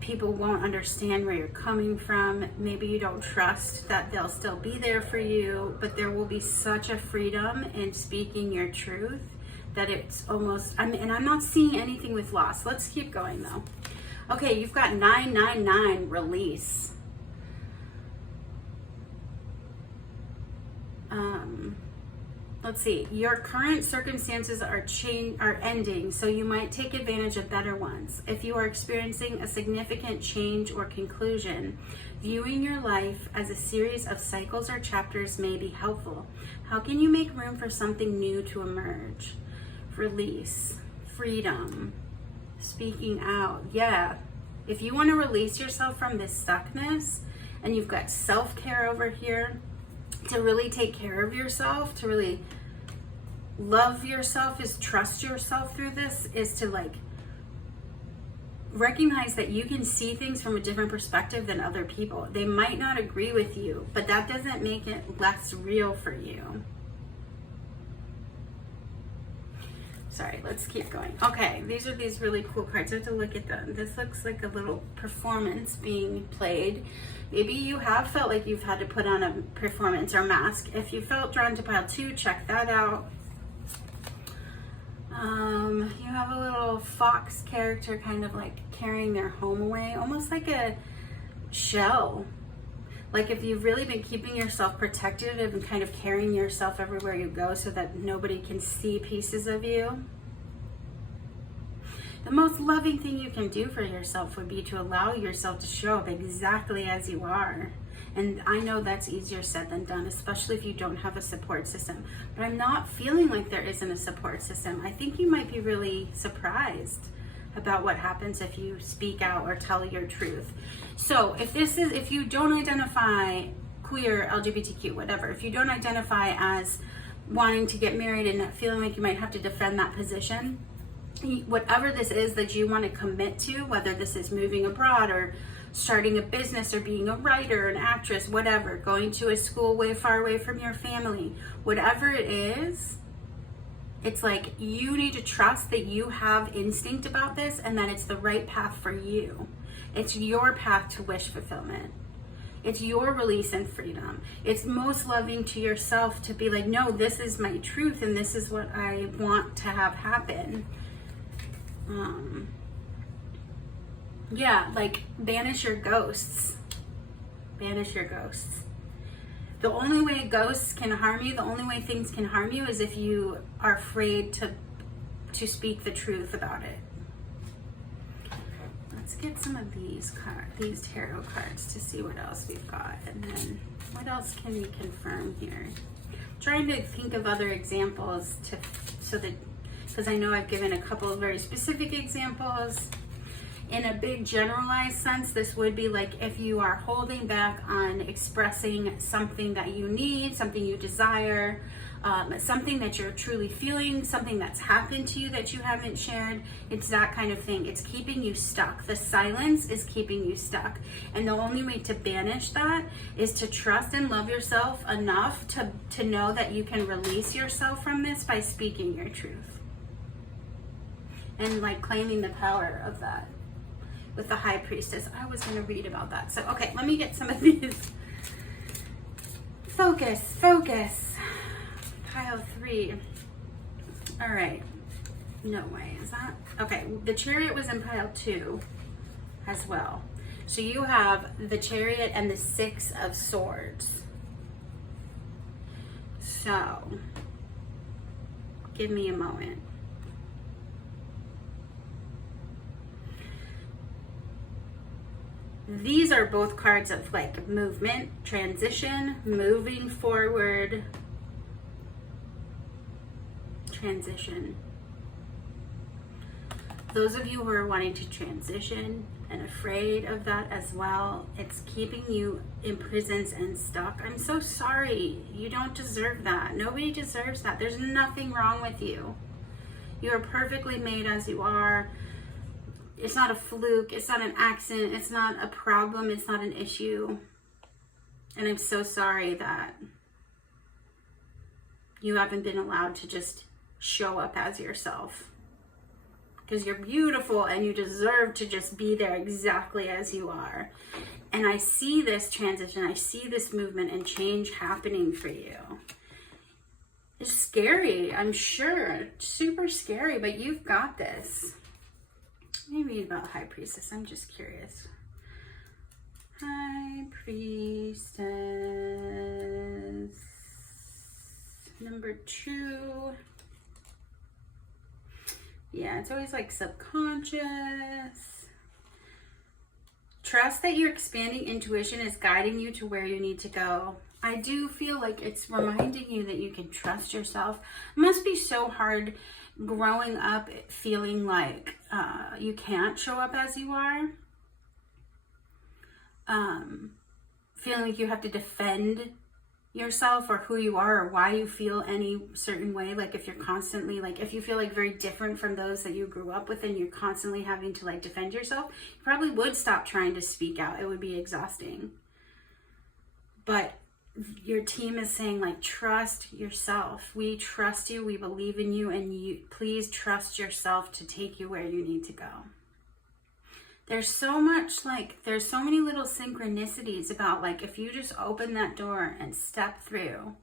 people won't understand where you're coming from. Maybe you don't trust that they'll still be there for you, but there will be such a freedom in speaking your truth that it's almost, and I'm not seeing anything with loss. Let's keep going though. Okay, you've got 999, release. Let's see, your current circumstances are ending, so you might take advantage of better ones. If you are experiencing a significant change or conclusion, viewing your life as a series of cycles or chapters may be helpful. How can you make room for something new to emerge? Release, freedom, speaking out. Yeah, if you want to release yourself from this stuckness, and you've got self-care over here, to really take care of yourself, to really love yourself, is trust yourself through this, is to like recognize that you can see things from a different perspective than other people. They might not agree with you, but that doesn't make it less real for you. Sorry, let's keep going. Okay, these are these really cool cards. I have to look at them. This looks like a little performance being played. Maybe you have felt like you've had to put on a performance or mask. If you felt drawn to pile 2, check that out. You have a little fox character kind of like carrying their home away, almost like a shell. Like if you've really been keeping yourself protected and kind of carrying yourself everywhere you go so that nobody can see pieces of you. The most loving thing you can do for yourself would be to allow yourself to show up exactly as you are. And I know that's easier said than done, especially if you don't have a support system. But I'm not feeling like there isn't a support system. I think you might be really surprised about what happens if you speak out or tell your truth. So if you don't identify queer, LGBTQ, whatever, if you don't identify as wanting to get married and feeling like you might have to defend that position, whatever this is that you want to commit to, whether this is moving abroad or starting a business or being a writer, an actress, whatever, going to a school way far away from your family, whatever it is, it's like you need to trust that you have instinct about this and that it's the right path for you. It's your path to wish fulfillment. It's your release and freedom. It's most loving to yourself to be like, no, this is my truth and this is what I want to have happen. Yeah, like banish your ghosts. Banish your ghosts. The only way ghosts can harm you, the only way things can harm you is if you are afraid to speak the truth about it. Let's get some of these tarot cards to see what else we've got, and then what else can we confirm here? I'm trying to think of other examples because I know I've given a couple of very specific examples. In a big generalized sense, this would be like if you are holding back on expressing something that you need, something you desire, something that you're truly feeling, something that's happened to you that you haven't shared. It's that kind of thing. It's keeping you stuck. The silence is keeping you stuck. And the only way to banish that is to trust and love yourself enough to know that you can release yourself from this by speaking your truth. And like claiming the power of that. With the High Priestess. I was going to read about that. So, okay, let me get some of these. Focus. Pile 3. All right. No way. Is that? Okay. The Chariot was in pile 2 as well. So you have the Chariot and the 6 of Swords. So, give me a moment. These are both cards of like movement, transition, moving forward, transition. Those of you who are wanting to transition and afraid of that as well, it's keeping you in prisons and stuck. I'm so sorry. You don't deserve that. Nobody deserves that. There's nothing wrong with you. You are perfectly made as you are. It's not a fluke, it's not an accident, it's not a problem, it's not an issue. And I'm so sorry that you haven't been allowed to just show up as yourself. Because you're beautiful and you deserve to just be there exactly as you are. And I see this transition, I see this movement and change happening for you. It's scary, I'm sure, super scary, but you've got this. Let me read about High Priestess. I'm just curious. High Priestess. Number 2. Yeah, it's always like subconscious. Trust that your expanding intuition is guiding you to where you need to go. I do feel like it's reminding you that you can trust yourself. It must be so hard growing up feeling like you can't show up as you are. Feeling like you have to defend yourself or who you are or why you feel any certain way. Like if you're constantly, like if you feel like very different from those that you grew up with and you're constantly having to like defend yourself, you probably would stop trying to speak out. It would be exhausting. But your team is saying like, trust yourself. We trust you, we believe in you, and you please trust yourself to take you where you need to go. There's so much like, there's so many little synchronicities about like, if you just open that door and step through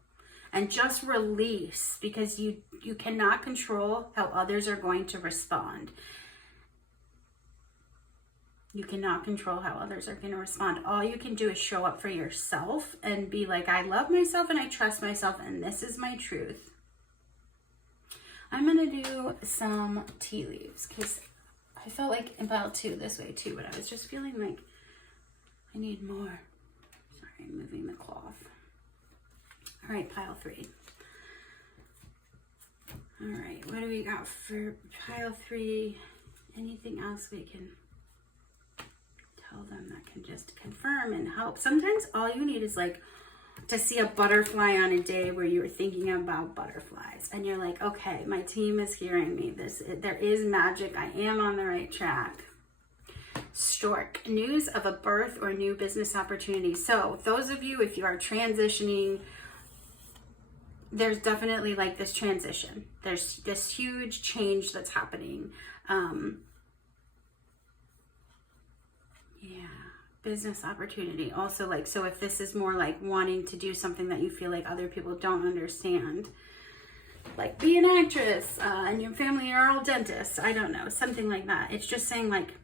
and just release, because you cannot control how others are going to respond. You cannot control how others are going to respond. All you can do is show up for yourself and be like, I love myself and I trust myself and this is my truth. I'm going to do some tea leaves because I felt like about 2 this way too, but I was just feeling like I need more. Sorry, I'm moving the cloth. All right, pile 3. All right, what do we got for pile 3? Anything else we can tell them that can just confirm and help? Sometimes all you need is like to see a butterfly on a day where you were thinking about butterflies and you're like, okay, my team is hearing me. There is magic. I am on the right track. Stork, news of a birth or new business opportunity. So those of you, if you are transitioning, there's definitely like this transition. There's this huge change that's happening. Yeah, business opportunity. Also like, so if this is more like wanting to do something that you feel like other people don't understand, like be an actress and your family are all dentists, I don't know, something like that. It's just saying like,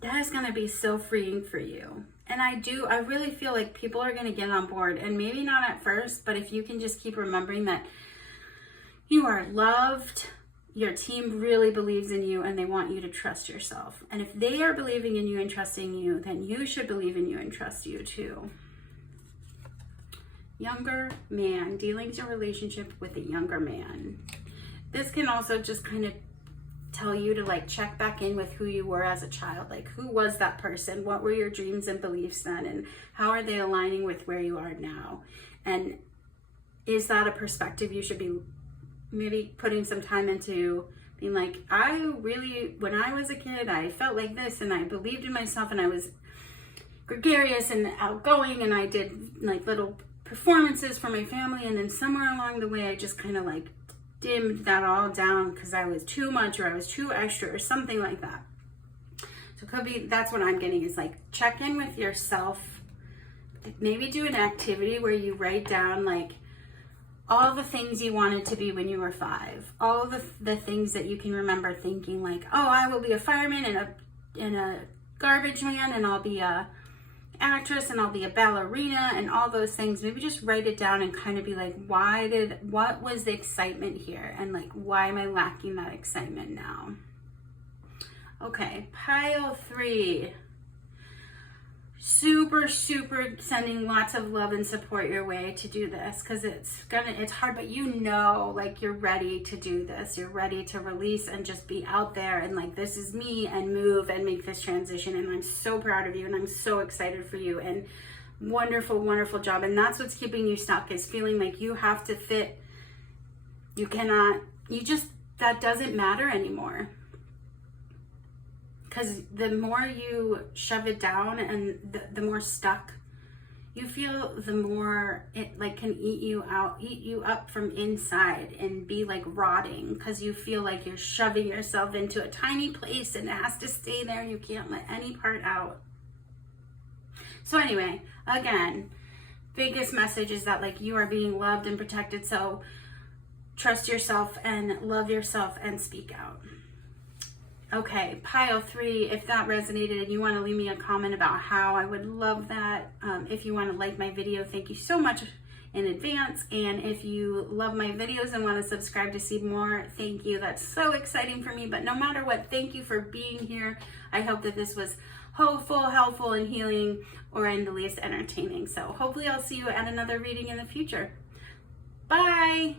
that is going to be so freeing for you. And I really feel like people are going to get on board, and maybe not at first, but if you can just keep remembering that you are loved, your team really believes in you and they want you to trust yourself. And if they are believing in you and trusting you, then you should believe in you and trust you too. Younger man, dealings or relationship with a younger man. This can also just kind of tell you to like check back in with who you were as a child. Like, who was that person? What were your dreams and beliefs then? And how are they aligning with where you are now? And is that a perspective you should be maybe putting some time into, being like, I really, when I was a kid, I felt like this, and I believed in myself, and I was gregarious and outgoing, and I did like little performances for my family, and then somewhere along the way I just kind of like dimmed that all down because I was too much, or I was too extra, or something like that. So it could be, that's what I'm getting, is like, check in with yourself. Maybe do an activity where you write down like all the things you wanted to be when you were 5, all the things that you can remember thinking like, oh, I will be a fireman and a garbage man, and I'll be a actress, and I'll be a ballerina, and all those things. Maybe just write it down and kind of be like, what was the excitement here, and like, why am I lacking that excitement now? Okay, pile 3. Super sending lots of love and support your way to do this, because it's hard, but you know, like, you're ready to do this. You're ready to release and just be out there and like, this is me, and move and make this transition. And I'm so proud of you, and I'm so excited for you, and wonderful job. And that's what's keeping you stuck, is feeling like you have to fit. That doesn't matter anymore. Because the more you shove it down, and the more stuck you feel, the more it like can eat you up from inside, and be like rotting, because you feel like you're shoving yourself into a tiny place, and it has to stay there, and you can't let any part out. So anyway, again, biggest message is that like, you are being loved and protected. So trust yourself and love yourself and speak out. Okay, pile 3, if that resonated and you want to leave me a comment about how, I would love that. If you want to like my video, thank you so much in advance. And if you love my videos and want to subscribe to see more, thank you. That's so exciting for me. But no matter what, thank you for being here. I hope that this was hopeful, helpful, and healing, or in the least entertaining. So hopefully I'll see you at another reading in the future. Bye!